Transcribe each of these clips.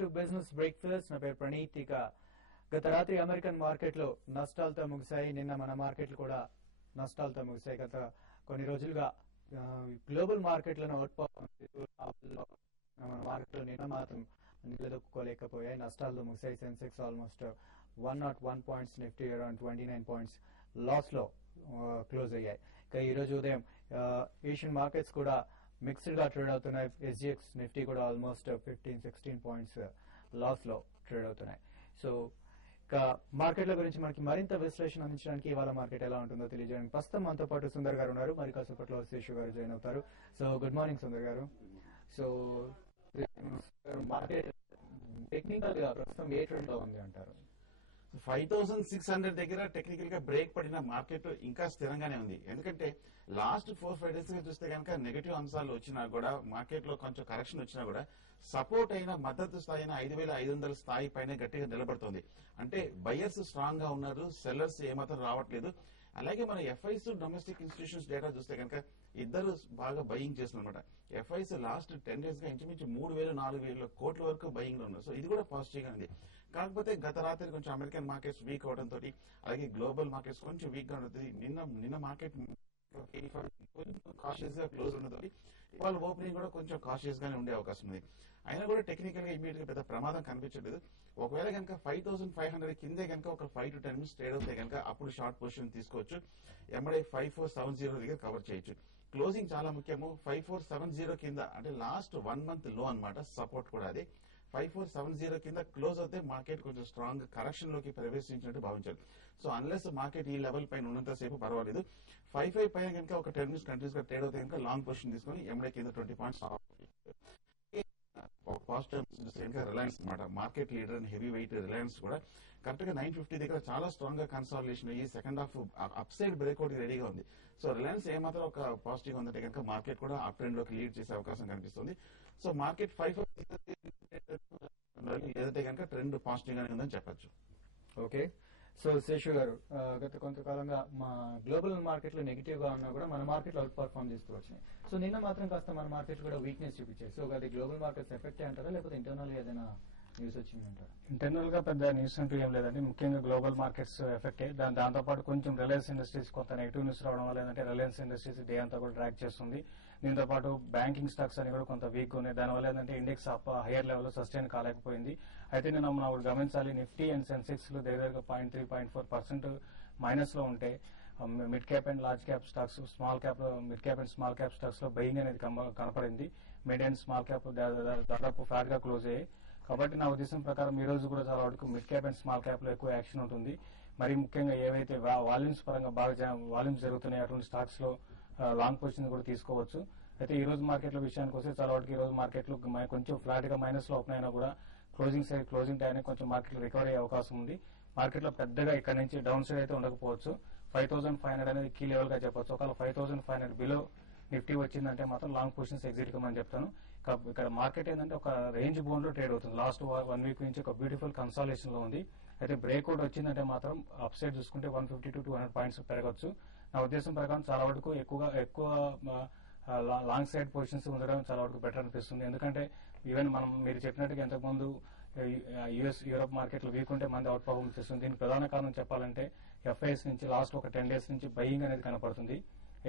To business breakfast. నా పేరు ప్రణీత్. ఇక గత రాత్రి అమెరికన్ మార్కెట్లు నష్టాలతో ముగిశాయి. నిన్న మన మార్కెట్లు కూడా నష్టాలతో ముగిశాయి. గత కొన్ని రోజులుగా గ్లోబల్ మార్కెట్లను మన మార్కెట్లు నిన్న మాత్రం నిలదొక్కుకోలేకపోయాయి, నష్టాలతో ముగిశాయి. Sensex almost 101 points, Nifty around 29 points loss లో క్లోజ్ అయ్యాయి. ఇక ఈ రోజు ఉదయం ఏషియన్ మార్కెట్స్ కూడా మిక్స్డ్ గా ట్రేడ్ అవుతున్నాయి. ఎస్జిఎక్స్ నిఫ్టీ కూడా ఆల్మోస్ట్ 15-16 పాయింట్స్ లాస్ లో ట్రేడ్ అవుతున్నాయి. సో ఇక మార్కెట్ల గురించి మనకి మరింత విశ్లేషణ అందించడానికి ఇవాళ మార్కెట్ ఎలా ఉంటుందో తెలియజేయడానికి ప్రస్తుతం మనతో పాటు సుందర్ గారు ఉన్నారు. మరి కాసేపట్లో శేషు గారు జాయిన్ అవుతారు. సో గుడ్ మార్నింగ్ సుందర్ గారు. సో మార్కెట్ టెక్నికల్ గా ప్రస్తుతం ఏ ట్రెండ్ లో ఉంది అంటారు? 5600 దగ్గర టెక్నికల్ గా బ్రేక్ పడిన మార్కెట్ ఇంకా స్థిరంగానే ఉంది. ఎందుకంటే లాస్ట్ 4-5 డేస్ గా చూస్తే కనుక నెగటివ్ అంశాలు వచ్చినా కూడా, మార్కెట్ లో కొంచెం కరెక్షన్ వచ్చినా కూడా సపోర్ట్ అయిన మద్దతు స్థాయి అయిన 5500 స్థాయి పైన గట్టిగా నిలబడుతుంది. అంటే బయర్స్ స్ట్రాంగ్ గా ఉన్నారు, సెల్లర్స్ ఏమాత్రం రావట్లేదు. అలాగే మన ఎఫ్ఐస్ డొమెస్టిక్ ఇన్స్టిట్యూషన్స్ డేటా చూస్తే కనుక ఇద్దరు బాగా బయింగ్ చేస్తున్నమాట. ఎఫ్ఐస్ లాస్ట్ 10 డేస్ గా ఇంచుమించు 3000-4000 కోట్ల వరకు బయింగ్ లో ఉన్నారు. సో ఇది కూడా పాజిటివ్ గా ఉంది. కాకపోతే గత రాత్రి కొంచెం అమెరికన్ మార్కెట్స్ వీక్ అవడంతో, అలాగే గ్లోబల్ మార్కెట్స్ కొంచెం వీక్ గా ఉంటుంది. నిన్న మార్కెట్ కాషియస్ గా క్లోజ్ ఉండదు. ఇవాళ ఓపెనింగ్ కూడా కొంచెం కాషియస్ గానే ఉండే అవకాశం ఉంది. అయినా కూడా టెక్నికల్ గా ఇమీడియట్ గా పెద్ద ప్రమాదం కనిపించలేదు. ఒకవేళ కనుక 5500 కిందే కనుక ఒక 5 to 10 మినిట్స్ ట్రేడ్ అవుతే కనుక అప్పుడు షార్ట్ పొజిషన్ తీసుకోవచ్చు. ఎంబడే 5470 దగ్గర కవర్ చేయొచ్చు. క్లోజింగ్ చాలా ముఖ్యము. 5470 కింద అంటే లాస్ట్ 1 మంత్ లో అన్నమాట, సపోర్ట్ కూడా అదే. 5470 కింద క్లోజ్ అవుతే మార్కెట్ కొంచెం స్ట్రాంగ్ కరెక్షన్ లోకి ప్రవేశించినట్టు భావించారు. సో అన్లెస్ మార్కెట్ ఈ లెవెల్ పైన ఉన్నంతసేపు పర్వాలేదు. 55 పైన కనుక ఒక 10 మినిట్స్ కంటిన్యూస్ గా ట్రేడ్ అవుతే కనుక లాంగ్ పొజిషన్ తీసుకుని ఎంబడే కింద 20 పాయింట్స్ పాజిటివ్. రిలయన్స్ అనమాట market leader and heavy weight Reliance కూడా కరెక్ట్ గా 950 దగ్గర చాలా స్ట్రాంగ్ గా కన్సాలిడేషన్ అయ్యి second half up side breakout రెడీగా ఉంది. సో రిలయన్స్ ఏమాత్రం ఒక పాజిటివ్ ఉందంటే కనుక మార్కెట్ కూడా అప్ ట్రెండ్ లోకి లీడ్ చేసే అవకాశం కనిపిస్తుంది. సో మార్కెట్ 5 లేదంటే కనుక ట్రెండ్ పాజిటివ్ గానే ఉందని చెప్పొచ్చు. ఓకే. సో శేషు గారు, గత కొంతకాలంగా మా గ్లోబల్ మార్కెట్ లో నెగిటివ్ గా ఉన్నా కూడా మన మార్కెట్ లో అవుట్ పర్ఫార్మ్ చేస్తూ వచ్చినాయి. సో నిన్న మాత్రం కాస్త మన మార్కెట్ కూడా వీక్నెస్ చూపించాయి. సో అది గ్లోబల్ మార్కెట్స్ ఎఫెక్ట్ అంటారా, లేకపోతే ఇంటర్నల్ గా ఏదైనా న్యూస్ వచ్చిందంటారా? ఇంటర్నల్ గా పెద్ద న్యూస్ అంటూ ఏం లేదండి. ముఖ్యంగా గ్లోబల్ మార్కెట్స్ ఎఫెక్ట్ దాంతో పాటు కొంచెం రిలయన్స్ ఇండస్ట్రీస్ కొంత నెగిటివ్ న్యూస్ రావడం వల్ల ఏంటంటే రిలయన్స్ ఇండస్ట్రీస్ డే అంతా కూడా డ్రాక్ చేస్తుంది. దీంతో పాటు బ్యాంకింగ్ స్టాక్స్ అని కూడా కొంత వీక్ ఉన్నాయి. దానివల్ల ఏంటంటే ఇండెక్స్ హైయర్ లెవెల్ సస్టైన్ కాలేకపోయింది. అయితే నేను మనం గమనించాలి, నిఫ్టీ అండ్ సెన్సెక్స్ లో దగ్గరగా 0.3-0.4% మైనస్ లో ఉంటే mid cap and large cap stocks, small cap mid cap and small cap stocks లో బయింగ్ అనేది కనపడింది. మిడ్ అండ్ స్మాల్ క్యాప్ దాదాపు ఫ్లాట్ గా క్లోజ్ అయ్యాయి. కాబట్టి నా ఉద్దేశం ప్రకారం ఈ రోజు కూడా చాలా వరకు mid cap and small cap లో ఎక్కువ యాక్షన్ ఉంటుంది. మరి ముఖ్యంగా ఏవైతే వాల్యూమ్స్ పరంగా బాగా వాల్యూమ్స్ జరుగుతున్నాయి అటువంటి స్టాక్స్ లో లాంగ్ పొజిషన్ కూడా తీసుకోవచ్చు. అయితే ఈ రోజు మార్కెట్ల విషయానికి వస్తే చాలా వరకు ఈ రోజు మార్కెట్లు కొంచెం ఫ్లాట్ గా మైనస్ లో ఓపెన్ అయినా కూడా క్లోజింగ్ టైం కొంచెం మార్కెట్ రికవరీ అయ్యే అవకాశం ఉంది. మార్కెట్ లో పెద్దగా ఇక్కడ నుంచి డౌన్ సైడ్ అయితే ఉండకపోవచ్చు. 5500 అనేది కీ లెవెల్ గా చెప్పొచ్చు. ఒకవేళ 5500 బిలో నిఫ్టీ వచ్చిందంటే మాత్రం లాంగ్ పొజిషన్స్ ఎగ్జిట్ కమని చెప్తాను. ఇక్కడ మార్కెట్ ఏంటంటే ఒక రేంజ్ బోన్ లో ట్రేడ్ అవుతుంది. లాస్ట్ 1 వీక్ నుంచి ఒక బ్యూటిఫుల్ కన్సాలేషన్ లో ఉంది. అయితే బ్రేక్అవుట్ వచ్చిందంటే మాత్రం అప్ సైడ్ చూసుకుంటే 150 to 200 పాయింట్స్ పెరగచ్చు. నా ఉద్దేశం ప్రకారం చాలా వరకు ఎక్కువ లాంగ్ సైడ్ పొజిషన్స్ ఉండడం చాలా వరకు బెటర్ అనిపిస్తుంది. ఎందుకంటే ఈవెన్ మీరు చెప్పినట్టుగా ఇంతకుముందు యూరోప్ మార్కెట్లు వీక్ ఉంటే మంది అవుట్ పర్ఫార్మ్ చేస్తుంది. దీనికి ప్రధాన కారణం చెప్పాలంటే ఎఫ్ఐఎస్ నుంచి లాస్ట్ ఒక 10 డేస్ నుంచి బయింగ్ అనేది కనపడుతుంది.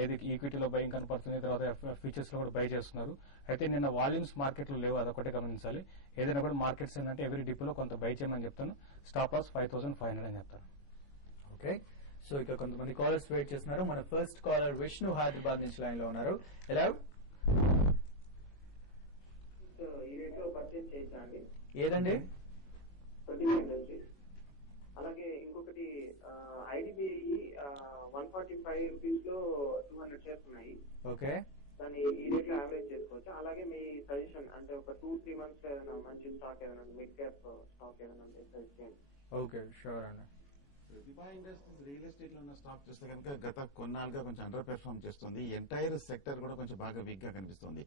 ఏది ఈక్విటీలో బయింగ్ కనపడుతుంది, తర్వాత ఫ్యూచర్స్ లో కూడా బై చేస్తున్నారు. అయితే నిన్న వాల్యూమ్స్ మార్కెట్ లో లేవు, అదొకటే గమనించాలి. ఏదైనా కూడా మార్కెట్స్ ఏంటంటే ఎవరీ డిపోలో కొంత బై చేయమని చెప్తాను. స్టాప్ లాస్ 5500 అని చెప్తాను. ఓకే. సో ఇక కొంతమంది కాలర్స్ వెయిట్ చేస్తున్నారు. మన ఫస్ట్ కాలర్ విష్ణు హైదరాబాద్ నుంచి లైన్ లో ఉన్నారు. ఎలా ఏదండి? అలాగే ఇంకొకటి ఐడిబిఐ 145 రూపీస్ లో 200 షేర్స్ ఉన్నాయి. ఓకే. దాన్ని ఈ రేట్ లో యావరేజ్ చేసుకోవచ్చు. అలాగే మీ సజెషన్ అంటే ఒక 2-3 మంత్స్ ఏదైనా మంచి స్టాక్ ఏదైనా మిడ్ క్యాప్ స్టాక్ ఏదైనా సజెస్ట్ చేయండి. ఓకే, షూర్ అండి. ప్రతిభా ఇండస్ట్రీస్ రియల్ ఎస్టేట్ లో ఉన్న స్టాక్ చూస్తే కనుక గత కొన్నాళ్ళుగా కొంచెం అండర్ పెర్ఫార్మ్ చేస్తుంది. ఎంటైర్ సెక్టర్ కూడా కొంచెం బాగా వీక్ గా కనిపిస్తుంది.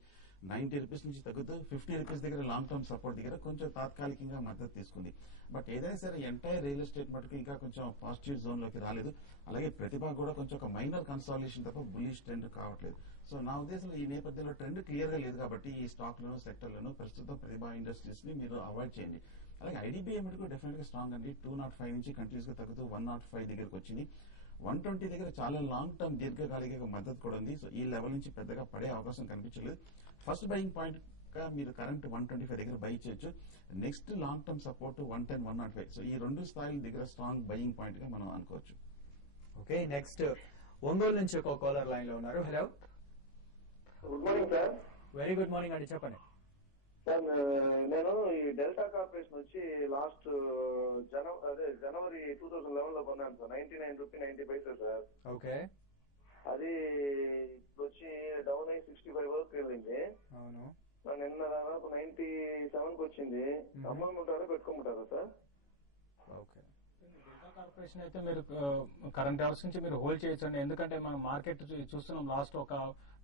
90 రూపీస్ నుంచి తగ్గుతూ 50 రూపీస్ దగ్గర లాంగ్ టర్మ్ సపోర్ట్ దగ్గర కొంచెం తాత్కాలికంగా మద్దతు తీసుకుంది. బట్ ఏదైనా సరే ఎంటైర్ రియల్ ఎస్టేట్ మటుకు ఇంకా కొంచెం పాజిటివ్ జోన్ లోకి రాలేదు. అలాగే ప్రతిభ కూడా కొంచెం ఒక మైనర్ కన్సాలిడేషన్ తప్ప బుల్లిష్ ట్రెండ్ కావట్లేదు. సో నా ఉద్దేశంలో ఈ నేపథ్యంలో ట్రెండ్ క్లియర్ గా లేదు కాబట్టి ఈ స్టాక్లను సెక్టర్లను ప్రస్తుతం ప్రతిభా ఇండస్ట్రీస్ ని మీరు అవాయిడ్ చేయండి. అలాగే ఐడిబిఐ మటుకు డెఫినెట్ గా స్ట్రాంగ్ అండి. 205 నుంచి కంటిన్యూస్ గా తగ్గుతూ 105 దగ్గరకు వచ్చింది. 120 దగ్గర చాలా లాంగ్ టర్మ్ దీర్ఘకాలిక మద్దతు కూడా ఉంది. సో ఈ లెవెల్ నుంచి పెద్దగా పడే అవకాశం కనిపించలేదు. ఫస్ట్ బయింగ్ పాయింట్ గా మీరు కరెంట్ 125 దగ్గర బై చేయొచ్చు. Next long term support 110, 105. So ఈ రెండు స్థాయిల దగ్గర స్ట్రాంగ్ బయింగ్ పాయింట్ గా మనం అనుకోవచ్చు. ఓకే, నెక్స్ట్ ఒంగోలు నుంచి ఒక కాలర్ లైన్ లో ఉన్నారు. Hello, good morning sir. Very good morning అండి, చెప్పండి. సార్ నేను ఈ డెల్టా కార్పొరేషన్ వచ్చి లాస్ట్ జనవరి 2011 లో కొన్నాను సార్. 99 రూపీ 90 పైసా సార్. ఓకే, అది ఇప్పుడు వచ్చి డౌన్ అయ్యి 65 వరకు వెళ్ళింది. అవును. నిన్న దాదాపు 97 కి వచ్చింది. అమ్మమంటారా పెట్టుకోమంటారా సార్? ఓకే, కార్పొరేషన్ అయితే మీరు కరెంట్ అవర్స్ నుంచి మీరు హోల్డ్ చేయొచ్చండి. ఎందుకంటే మనం మార్కెట్ చూస్తున్నాం లాస్ట్ ఒక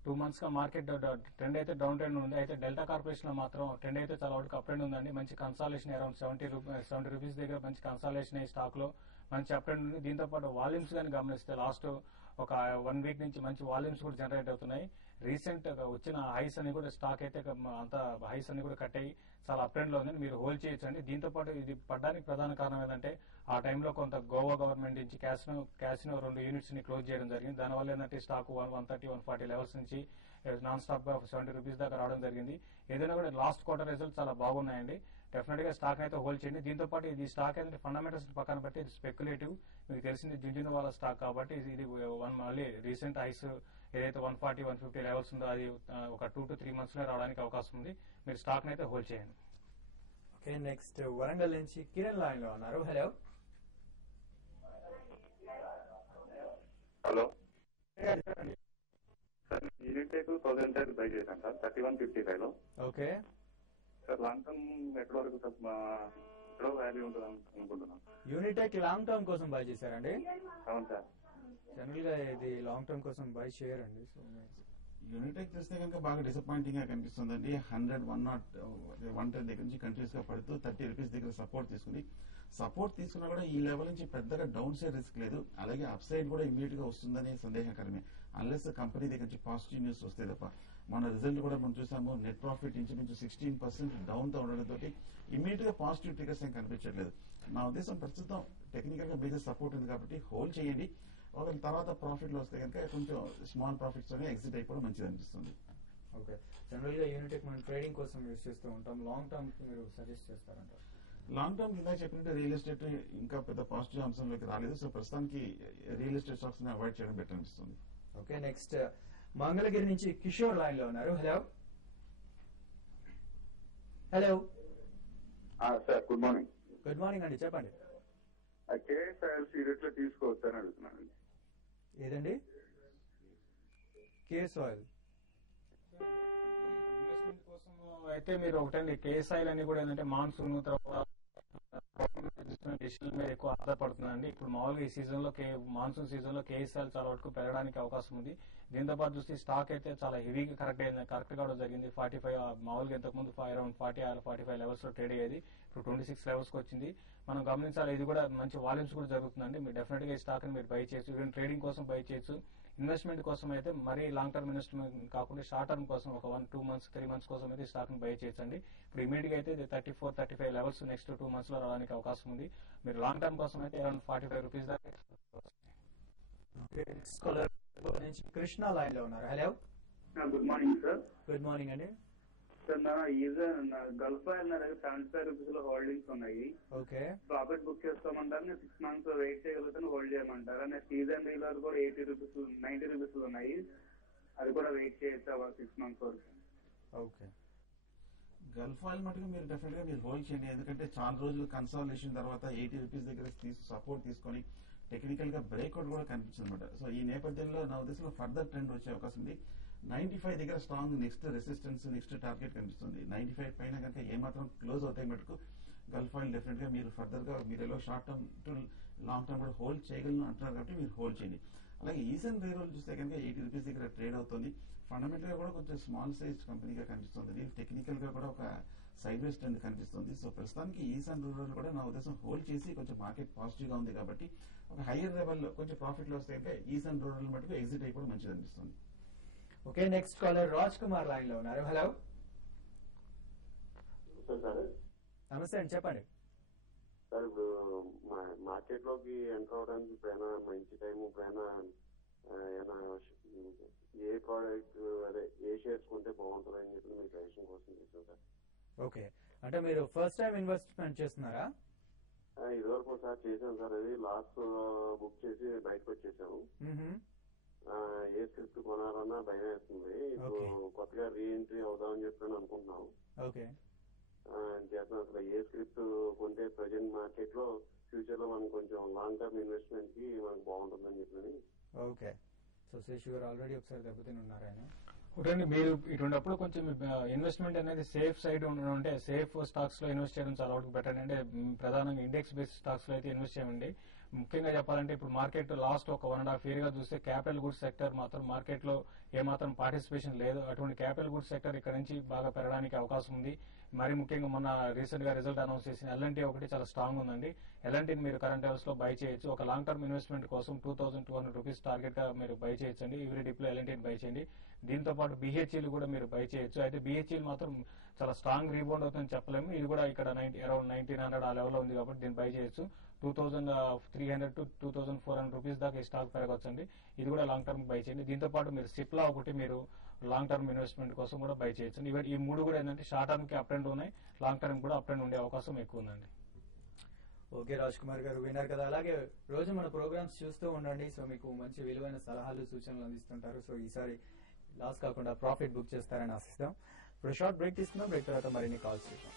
2 months గా మార్కెట్ ట్రెండ్ అయితే డౌన్ ట్రెండ్ ఉంది. అయితే డెల్టా కార్పొరేషన్ లో మాత్రం ట్రెండ్ అయితే చాలా వరకు అప్ ట్రెండ్ ఉందండి. మంచి కన్సాలేషన్ అరౌండ్ 70 రూపీస్ దగ్గర మంచి కన్సాలేషన్ అయ్యి స్టాక్ లో మంచి అప్ ట్రెండ్ ఉంది. దీంతో పాటు వాల్యూమ్స్ కానీ గమనిస్తే లాస్ట్ ఒక 1 week నుంచి మంచి వాల్యూమ్స్ కూడా జనరేట్ అవుతున్నాయి. రీసెంట్ వచ్చిన హైస్ అని కూడా స్టాక్ అయితే అంత హైస్ అని కూడా కట్ అయ్యి చాలా అప్ ట్రెండ్ లో ఉంది. మీరు హోల్డ్ చేయొచ్చండి. దీంతో పాటు ఇది పడడానికి ప్రధాన కారణం ఏంటంటే ఆ టైంలో కొంత గోవా గవర్నమెంట్ నుంచి క్యాసినో 2 యూనిట్స్ ని క్లోజ్ చేయడం జరిగింది. దానివల్ల ఏంటంటే స్టాక్ 130, 140 లెవెల్స్ నుంచి నాన్ స్టాప్ గా 70 రూపీస్ దాకా రావడం జరిగింది. ఏదైనా కూడా లాస్ట్ క్వార్టర్ రిజల్ట్ చాలా బాగున్నాయండి. డెఫినెట్ గా స్టాక్ అయితే హోల్డ్ చేయండి. దీంతో పాటు ఇది స్టాక్ అయితే ఫండమెంటల్స్ పక్కన పెట్టి ఇది స్పెక్యులేటివ్. మీకు తెలిసింది జుంజున వాళ్ళ స్టాక్ కాబట్టి ఇది మళ్ళీ రీసెంట్ హైస్ ఏదైతే 140, 150 లెవెల్స్ ఉందో అది ఒక 2 to 3 months లో రావడానికి అవకాశం ఉంది. మీరు స్టాక్ అయితే హోల్డ్ చేయండి. ఓకే, నెక్స్ట్ వరంగల్ నుంచి కిరణ్ లైన్ లో ఉన్నారు. Hello, hello sir, Unitech 1000 by చేశాను సార్ 3155 లో. ఓకే సార్ లాంగ్ టర్మ్ ఎక్కడ వరకు సార్ ఎక్కడో వాల్యూ ఉంటుంది అనుకుంటున్నాను. యూనిటెక్ లాంగ్ టర్మ్ కోసం బై చేశారండి? అవును సార్. జనరల్ గా ఇది లాంగ్ టర్మ్ కోసం బై చేయరండి. సో యూనిటెక్ చూస్తే కనుక బాగా డిసప్పాయింటింగ్ గా కనిపిస్తుందండి. 100, 110 దగ్గర నుంచి కంటిన్యూస్ గా పడుతూ 30 రూపీస్ దగ్గర సపోర్ట్ తీసుకుని తీసుకున్నా కూడా ఈ లెవెల్ నుంచి పెద్దగా డౌన్ సైడ్ రిస్క్ లేదు. అలాగే అప్ సైడ్ కూడా ఇమీడియట్ గా వస్తుందనే సందేహకరమే. అన్లెస్ కంపెనీ దగ్గర నుంచి పాజిటివ్ న్యూస్ వస్తే తప్ప. మన రిజల్ట్ కూడా మనం చూసాము. నెట్ ప్రాఫిట్ ఇంచుమించు 16% డౌన్ తో ఉండడంతో ఇమీడియట్ గా పాజిటివ్ ట్రిగర్స్ ఏం కనిపించట్లేదు. నా ఉద్దేశం ప్రస్తుతం టెక్నికల్ గా మేజర్ సపోర్ట్ ఉంది కాబట్టి హోల్డ్ చేయండి. ఒకవేళ తర్వాత ప్రాఫిట్ లో వస్తే కనుక కొంచెం స్మాల్ ప్రాఫిట్స్ తోనే ఎగ్జిట్ అయిపోవడం మంచిది అనిపిస్తుంది. ఓకే, జనరల్ గా యూనిటెక్ మనం ట్రేడింగ్ కోసం యూజ్ చేస్తూ ఉంటాం. లాంగ్ టర్మ్ మీరు సజెస్ట్ చేస్తారంటారు? లాంగ్ టర్మ్ ఇందాక చెప్పినట్టు రియల్ ఎస్టేట్ ఇంకా పెద్ద పాజిటివ్ అంశంలోకి రాలేదు. సో ప్రస్తుతానికి రియల్ ఎస్టేట్ స్టాక్స్ ని అవాయిడ్ చేయడం బెటర్ అనిపిస్తుంది. ఓకే, నెక్స్ట్ మంగళగిరి నుంచి కిషోర్ లైన్ లో ఉన్నారు. Hello, hello sir good morning. Good morning అండి, చెప్పండి. కేఎస్ఐఎల్ సీరియస్ లో తీసుకోవచ్చని అడుగుతున్నాను. ఏదండి? కేఎస్ ఆయిల్ ఇన్వెస్ట్మెంట్ కోసం అయితే మీరు ఒకటండి కేఎస్ఐల్ అని కూడా ఏంటంటే మాన్సూన్ తర్వాత డిజిటల్ మీద ఎక్కువ ఆధారపడుతుందండి. ఇప్పుడు మామూలుగా ఈ సీజన్ లో మాన్సూన్ సీజన్ లో కేఎస్ఐల్ చాలా వరకు పెరగడానికి అవకాశం ఉంది. దీంతో పాటు చూస్తే స్టాక్ అయితే చాలా హెవీగా కరెక్ట్ కావడం జరిగింది. 45 మామూలుగా ఇంతకుముందు అరౌండ్ 45 లెవెల్స్ లో ట్రేడ్ అయ్యేది. ఇప్పుడు 26 లెవెల్స్ కి వచ్చింది. మనం గమనించాలి, ఇది కూడా మంచి వాల్యూమ్స్ కూడా జరుగుతుందండి. మీరు డెఫినెట్ గా ఈ స్టాక్ ని మీరు బై చేయొచ్చు. ఈవెన్ ట్రేడింగ్ కోసం బై చేయొచ్చు. ఇన్వెస్ట్మెంట్ కోసం అయితే మరీ లాంగ్ టర్మ్ ఇన్వెస్ట్మెంట్ కాకుండా షార్ట్ టర్మ్ కోసం ఒక 1, 2 months, 3 months కోసం అయితే స్టాక్ ని బై చేయొచ్చండి. ఇప్పుడు ఇమీడియట్ గా అయితే 34, 35 లెవెల్స్ నెక్స్ట్ 2 months లో రావడానికి అవకాశం ఉంది. మీరు లాంగ్ టర్మ్ కోసం అయితే అరౌండ్ 45 రూపీస్ దాకా. కృష్ణ లైన్ లో ఉన్నారు. Hello, good morning sir. Good morning అండి. సార్ నా గల్ఫ్ ఆయిల్ నా దగ్గర 75 రూపీస్ లో హోల్డింగ్స్ ఉన్నాయి. ఓకే, ప్రాఫిట్ బుక్ చేసుకోమంటారు. నేను 6 months వెయిట్ చేయగలుగుతాను, హోల్డ్ చేయమంటారా? నేను సీజన్ డీలర్ కూడా 80 రూపీస్ 90 రూపీస్ ఉన్నాయి. అది కూడా వెయిట్ చేయొచ్చా 6 months వరకు? ఓకే, గల్ఫ్ ఆయిల్ మటుకు మీరు డెఫినెట్ గా మీరు హోల్డ్ చేయండి. ఎందుకంటే చాలా రోజులు కన్సాలిడేషన్ తర్వాత 80 రూపీస్ దగ్గర సపోర్ట్ తీసుకొని టెక్నికల్ గా బ్రేక్అవుట్ కూడా కనిపించింది అనమాట. సో ఈ నేపథ్యంలో నా ఉద్దేశంలో ఫర్దర్ ట్రెండ్ వచ్చే అవకాశం ఉంది. 95 దగ్గర strong next resistance next target కనిపిస్తుంది. 95 పైన కనుక ఏమాత్రం క్లోజ్ అవుతాయి మటుకు గల్ఫ్ ఆయిల్ డెఫినెట్ గా మీరు ఫర్దర్ గా మీరు ఎలా short term two long term కూడా హోల్డ్ చేయగలను అంటున్నారు కాబట్టి మీరు హోల్డ్ చేయండి. అలాగే ఈసన్ రేరోల్ చూస్తే కనుక 80 రూపీస్ దగ్గర ట్రేడ్ అవుతుంది. ఫండమెంటల్ గా కూడా కొంచెం స్మాల్ సైజ్ కంపెనీగా కనిపిస్తుంది. టెక్నికల్ గా కూడా ఒక సైడ్ వేస్ ట్రెండ్ కనిపిస్తుంది. సో ప్రస్తుతానికి ఈసన్ రూరల్ కూడా నా ఉద్దేశం హోల్డ్ చేసి కొంచెం మార్కెట్ పాజిటివ్ గా ఉంది కాబట్టి ఒక హైయర్ లెవెల్ లో కొంచెం ప్రాఫిట్ లో వస్తే ఈసన్ రూరల్ మటుకు ఎగ్జిట్ అయిపోవడం మంచిది అనిపిస్తుంది. Okay, next caller Raj Kumar line లో ఉన్నారు. హలో, సార్ నమస్తే అండి, చెప్పండి. సార్ ఇప్పుడు మార్కెట్ లోకి ఎంటర్ అవడానికి ఇప్పుడైనా మంచి టైం, ఇప్పుడైనా ఏమైనా ఏ ప్రోడక్ట్ అదే ఏ షేర్స్ కొంటే బాగుంటుంది అని చెప్పి మీ సజెషన్ కోసం చేశాను సార్. ఓకే, అంటే మీరు ఫస్ట్ టైం ఇన్వెస్ట్మెంట్ చేస్తున్నారా? ఇదివరకు ఒకసారి చేశాను సార్, అది లాస్ట్ బుక్ చేసి బయటకు వచ్చేసాము. ఏ స్క్రిప్ట్ కొనాలన్నా భయం వేస్తుంది. ఇప్పుడు కొత్తగా రీఎంట్రీ అవుదామని చెప్పి అనుకుంటున్నాము. ఓకే, చేస్తాను అసలు ఏ స్క్రిప్ట్ కొంటే ప్రజెంట్ మార్కెట్ లో ఫ్యూచర్ లో మనం కొంచెం లాంగ్ టర్మ్ ఇన్వెస్ట్మెంట్ కి మనకు బాగుంటుందని చెప్పి. ఓకే, సో శేషు గారు ఆల్రెడీ ఒకసారి దెబ్బతిని ఉన్నారు ఆయన. ఒకటండి, మీరు ఇటువంటిప్పుడు కొంచెం ఇన్వెస్ట్మెంట్ అనేది సేఫ్ సైడ్ ఉంటే సేఫ్ స్టాక్స్ లో ఇన్వెస్ట్ చేయడం చాలా వరకు బెటర్ అండి. ప్రధానంగా ఇండెక్స్ బేస్డ్ స్టాక్స్ లో అయితే ఇన్వెస్ట్ చేయండి. ముఖ్యంగా చెప్పాలంటే ఇప్పుడు మార్కెట్ లాస్ట్ ఒక 1.5 year గా చూస్తే క్యాపిటల్ గుడ్స్ సెక్టర్ మాత్రం మార్కెట్ లో ఏమాత్రం పార్టిసిపేషన్ లేదు. అటువంటి క్యాపిటల్ గుడ్స్ సెక్టర్ ఇక్కడ నుంచి బాగా పెరగడానికి అవకాశం ఉంది. మరి ముఖ్యంగా మొన్న రీసెంట్ గా రిజల్ట్ అనౌన్స్ చేసిన ఎల్ఎన్టీ ఒకటి చాలా స్ట్రాంగ్ ఉందండి. ఎల్ఎన్టీని మీరు కరెంట్ లెవెల్స్ లో బై చేయొచ్చు. ఒక లాంగ్ టర్మ్ ఇన్వెస్ట్మెంట్ కోసం 2200 రూపీస్ టార్గెట్ గా మీరు బై చేయొచ్చండి. ఇవరీ డిప్లో ఎల్ఎన్టీని బై చేయండి. దీంతో పాటు బీహెచ్ఈలు కూడా మీరు బై చేయొచ్చు. అయితే బీహెచ్ఈలు మాత్రం చాలా స్ట్రాంగ్ రీబౌండ్ అవుతుందని చెప్పలేము. ఇది కూడా ఇక్కడ అరౌండ్ 1900 ఆ లెవెల్లో ఉంది కాబట్టి దీన్ని బై చేయొచ్చు. 2300 to 2400 రూపీస్ దాకా ఈ స్టాక్ పెరగొచ్చండి. ఇది కూడా లాంగ్ టర్మ్ బై చేయండి. దీంతో పాటు మీరు సిప్లా ఒకటి మీరు లాంగ్ టర్మ్ ఇన్వెస్ట్మెంట్ కోసం కూడా బై చేయొచ్చు. ఈ మూడు కూడా ఏంటంటే షార్ట్ టర్మ్ కి అప్ అండ్ ఉన్నాయి, లాంగ్ టర్మ్ కూడా అప్ అండ్ ఉండే అవకాశం ఎక్కువ ఉందండి. ఓకే, రాజ్ కుమార్ గారు విన్నారు కదా. అలాగే రోజు మన ప్రోగ్రామ్స్ చూస్తూ ఉండండి. సో మీకు మంచి విలువైన సలహాలు సూచనలు అందిస్తుంటారు. సో ఈసారి లాస్ కాకుండా ప్రాఫిట్ బుక్ చేస్తారని ఆశిస్తాం. ఇప్పుడు షార్ట్ బ్రేక్ తీసుకుందాం. బ్రేక్ తర్వాత మరిన్ని కాల్స్ చూద్దాం.